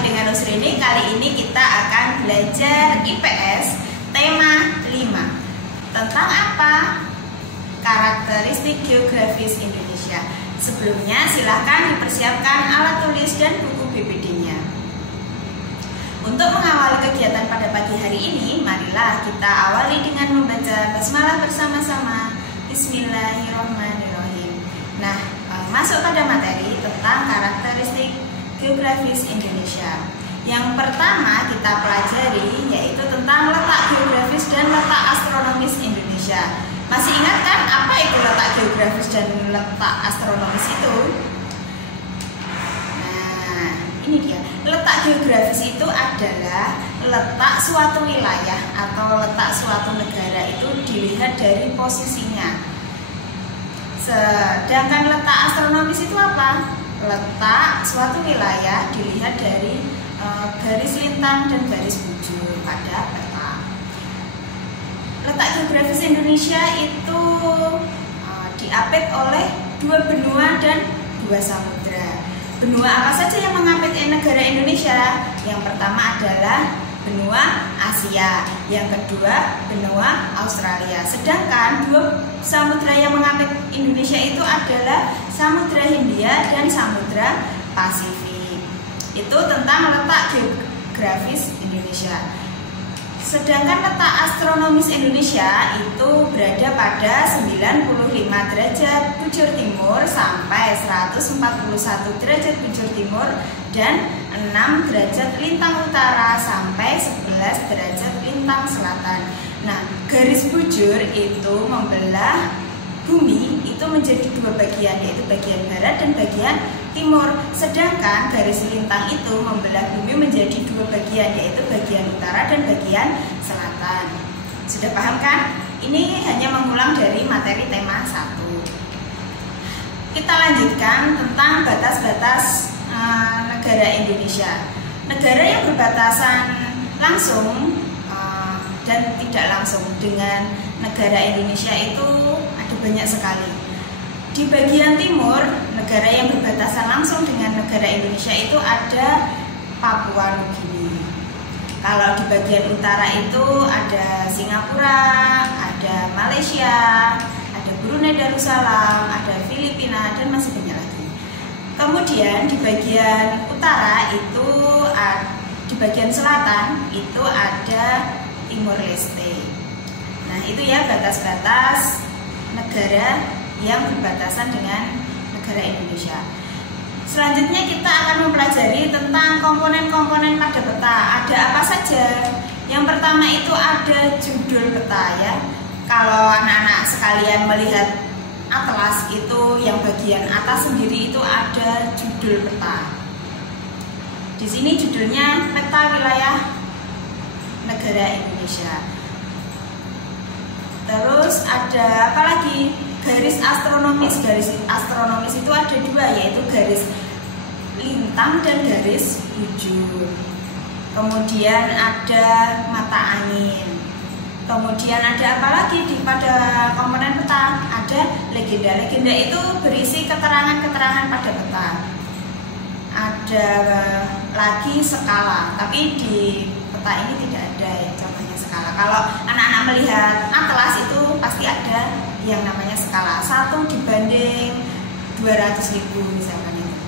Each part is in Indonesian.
lagi dengan Usrini. Kali ini kita akan belajar IPS tema 5. Tentang apa? Karakteristik geografis Indonesia. Sebelumnya silahkan dipersiapkan alat tulis dan buku BPD-nya. Untuk mengawali kegiatan pada pagi hari ini, marilah kita awali dengan membaca basmalah bersama-sama. Bismillahirrahmanirrahim. Nah, masuk pada materi tentang karakteristik geografis Indonesia. Yang pertama kita pelajari yaitu tentang letak geografis dan letak astronomis Indonesia. Masih ingat kan apa itu letak geografis dan letak astronomis itu? Nah, ini dia. Letak geografis itu adalah letak suatu wilayah atau letak suatu negara itu dilihat dari posisinya. Sedangkan letak astronomis itu apa? Letak suatu wilayah dilihat dari garis lintang dan garis bujur pada peta. Letak geografis Indonesia itu diapit oleh 2 benua dan 2 samudra. Benua apa saja yang mengapit negara Indonesia? Yang pertama adalah benua Asia, yang kedua benua Australia. Sedangkan 2 samudra yang mengapit Indonesia itu adalah Samudra Hindia dan Samudra Pasifik. Itu tentang letak geografis Indonesia. Sedangkan letak astronomis Indonesia itu berada pada 95 derajat bujur timur sampai 141 derajat bujur timur dan 6 derajat lintang utara sampai 11 derajat lintang selatan. Nah, garis bujur itu membelah bumi itu menjadi 2 bagian, yaitu bagian barat dan bagian timur. Sedangkan garis lintang itu membelah bumi menjadi 2 bagian, yaitu bagian utara dan bagian selatan. Sudah paham kan? Ini hanya mengulang dari materi tema 1. Kita lanjutkan tentang batas-batas negara Indonesia. Negara yang berbatasan langsung dan tidak langsung dengan negara Indonesia itu ada banyak sekali. Di bagian timur, negara yang berbatasan langsung dengan negara Indonesia itu ada Papua Nugini. Kalau di bagian utara itu ada Singapura, ada Malaysia, ada Brunei Darussalam, ada Filipina, dan masih banyak lagi. Kemudian di bagian utara itu, di bagian selatan itu ada Timor Leste. Nah, itu ya batas-batas negara yang berbatasan dengan negara Indonesia. Selanjutnya kita akan mempelajari tentang komponen-komponen pada peta. Ada apa saja? Yang pertama itu ada judul peta ya. Kalau anak-anak sekalian melihat atlas itu yang bagian atas sendiri itu ada judul peta. Di sini judulnya peta wilayah negara Indonesia. Terus ada apa lagi? Garis astronomis. Garis astronomis itu ada 2, yaitu garis lintang dan garis bujur. Kemudian ada mata angin. Kemudian ada apa lagi pada komponen peta? Ada legenda. Legenda itu berisi keterangan-keterangan pada peta. Ada lagi skala, tapi di peta ini tidak ada ya contohnya skala. Kalau anak-anak melihat atlas itu pasti ada yang namanya skala 1 dibanding 200.000 misalkan itu.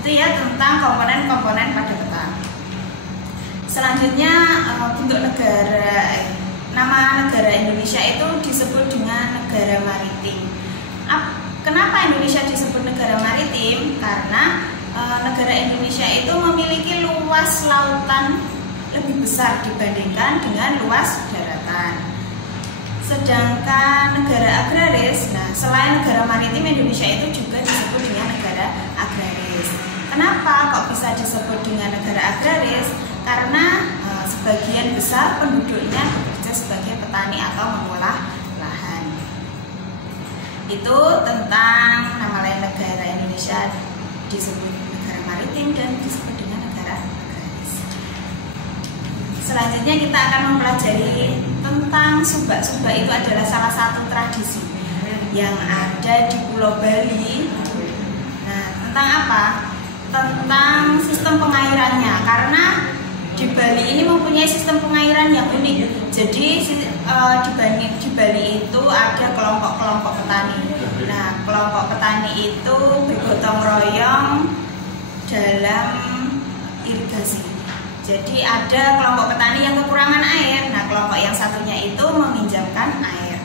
Itu ya tentang komponen-komponen pada peta. Selanjutnya bentuk negara. Nama negara Indonesia itu disebut dengan negara maritim. Kenapa Indonesia disebut negara maritim? Karena negara Indonesia itu memiliki luas lautan lebih besar dibandingkan dengan luas daratan. Sedangkan negara agraris, nah selain negara maritim, Indonesia itu juga disebut dengan negara agraris. Kenapa kok bisa disebut dengan negara agraris? Karena sebagian besar penduduknya bekerja sebagai petani atau mengolah lahan. Itu tentang nama lain negara Indonesia disebut negara maritim dan disebut dengan negara agraris. Selanjutnya kita akan mempelajari tentang subak. Subak itu adalah salah satu tradisi yang ada di Pulau Bali. Nah, tentang apa? Tentang tentang sistem pengairannya, karena di Bali ini mempunyai sistem pengairan yang unik. Jadi di Bali itu ada kelompok-kelompok petani. Nah, kelompok petani itu bergotong royong dalam irigasi. Jadi ada kelompok petani yang kekurangan air. Nah, kelompok yang satunya itu meminjamkan air.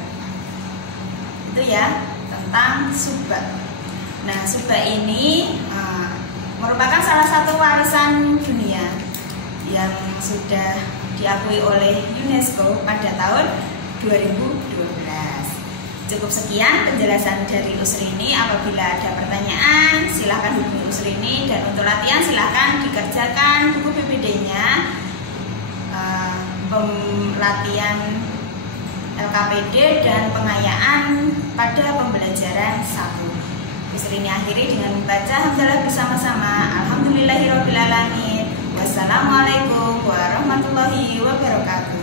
Itu ya tentang subak. Nah, subak ini merupakan salah satu warisan dunia yang sudah diakui oleh UNESCO pada tahun 2012. Cukup sekian penjelasan dari Usrini. Apabila ada pertanyaan, silahkan hubungi Usrini, dan untuk latihan silahkan dikerjakan buku PPD-nya, latihan LKPD dan pengayaan pada pembelajaran 1. Usrini akhiri dengan membaca hamdalah bersama-sama. Alhamdulillahirobbilalamin. Wassalamualaikum warahmatullahi wabarakatuh.